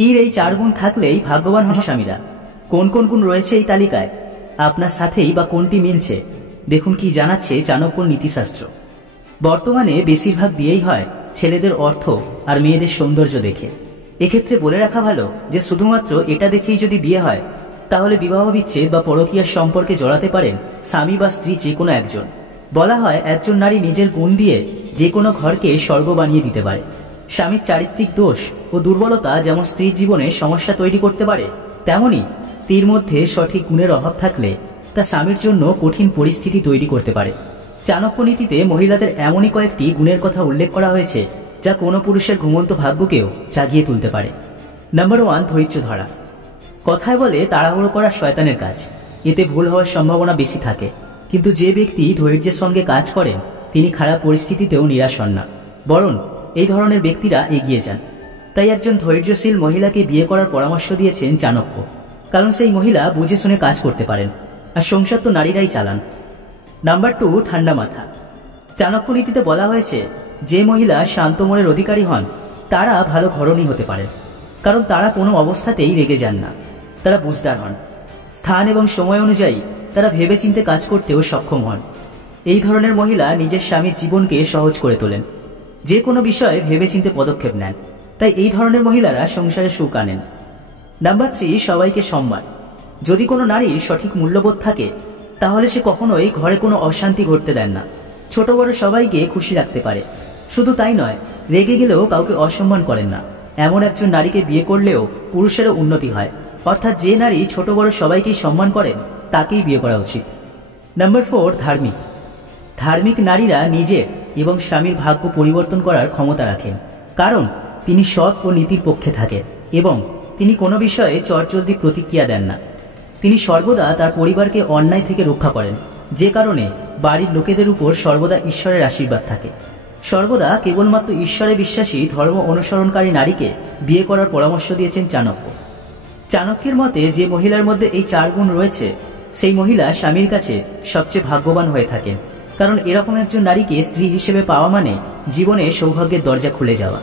স্ত্রীর এই 4 গুণ থাকলেই ভাগ্যবান হন স্বামীরা। কোন কোন গুণ রয়েছে এই তালিকায়, আপনার সাথেই বা কোনটি মিলছে, দেখুন কি জানাচ্ছে চাণক্যর নীতিশাস্ত্র। বর্তমানে বেশিরভাগ বিয়েই হয় ছেলেদের অর্থ আর মেয়েদের সৌন্দর্য দেখে। এক্ষেত্রে বলে রাখা ভালো যে শুধুমাত্র এটা দেখেই যদি বিয়ে হয় তাহলে বিবাহ বিচ্ছেদ বা পরকীয়ার সম্পর্কে জড়াতে পারেন স্বামী বা স্ত্রী যে কোনো একজন। বলা হয় একজন নারী নিজের গুণ দিয়ে যে কোনো ঘরকে স্বর্গ বানিয়ে দিতে পারে। স্বামীর চারিত্রিক দোষ ও দুর্বলতা যেমন স্ত্রীর জীবনে সমস্যা তৈরি করতে পারে, তেমনি স্ত্রীর মধ্যে সঠিক গুণের অভাব থাকলে তা স্বামীর জন্য কঠিন পরিস্থিতি তৈরি করতে পারে। চাণক্য নীতিতে মহিলাদের এমনই কয়েকটি গুণের কথা উল্লেখ করা হয়েছে যা কোনো পুরুষের ঘুমন্ত ভাগ্যকেও জাগিয়ে তুলতে পারে। নাম্বার 1, ধৈর্য ধরা। কথায় বলে তাড়াহুড়ো করা শয়তানের কাজ, এতে ভুল হওয়ার সম্ভাবনা বেশি থাকে। কিন্তু যে ব্যক্তি ধৈর্যের সঙ্গে কাজ করেন তিনি খারাপ পরিস্থিতিতেও নিরাশ হন না, বরং এই ধরনের ব্যক্তিরা এগিয়ে যান। তাই একজন ধৈর্যশীল মহিলাকে বিয়ে করার পরামর্শ দিয়েছেন চাণক্য, কারণ সেই মহিলা বুঝে শুনে কাজ করতে পারেন, আর সংসার তো নারীরাই চালান। নাম্বার 2, ঠান্ডা মাথা। চাণক্য নীতিতে বলা হয়েছে যে মহিলা শান্ত মনের অধিকারী হন তারা ভালো ঘরণী হতে পারে, কারণ তারা কোনো অবস্থাতেই রেগে যান না। তারা বুঝদার হন, স্থান এবং সময় অনুযায়ী তারা ভেবেচিন্তে কাজ করতেও সক্ষম হন। এই ধরনের মহিলা নিজের স্বামীর জীবনকে সহজ করে তোলেন, যে কোনো বিষয়ে ভেবেচিন্তে পদক্ষেপ নেন। তাই এই ধরনের মহিলারা সংসারে সুখ আনেন। নাম্বার 3, সবাইকে সম্মান। যদি কোনো নারীর সঠিক মূল্যবোধ থাকে তাহলে সে কখনোই ঘরে কোনো অশান্তি ঘটতে দেন না। ছোট বড় সবাইকে খুশি রাখতে পারে। শুধু তাই নয়, রেগে গেলেও কাউকে অসম্মান করেন না। এমন একজন নারীকে বিয়ে করলেও পুরুষেরও উন্নতি হয়। অর্থাৎ যে নারী ছোট বড় সবাইকেই সম্মান করেন তাকেই বিয়ে করা উচিত। নাম্বার 4, ধার্মিক। ধার্মিক নারীরা নিজের এবং স্বামীর ভাগ্য পরিবর্তন করার ক্ষমতা রাখেন, কারণ তিনি সৎ ও নীতির পক্ষে থাকেন এবং তিনি কোনো বিষয়ে চটজলদি প্রতিক্রিয়া দেন না। তিনি সর্বদা তার পরিবারকে অন্যায় থেকে রক্ষা করেন, যে কারণে বাড়ির লোকেদের উপর সর্বদা ঈশ্বরের আশীর্বাদ থাকে। সর্বদা কেবলমাত্র ঈশ্বরে বিশ্বাসী ধর্ম অনুসরণকারী নারীকে বিয়ে করার পরামর্শ দিয়েছেন চাণক্য। চাণক্যের মতে যে মহিলার মধ্যে এই 4 গুণ রয়েছে সেই মহিলা স্বামীর কাছে সবচেয়ে ভাগ্যবান হয়ে থাকেন, কারণ এরকম একজন নারীকে স্ত্রী হিসেবে পাওয়া মানে জীবনে সৌভাগ্যের দরজা খুলে যাওয়া।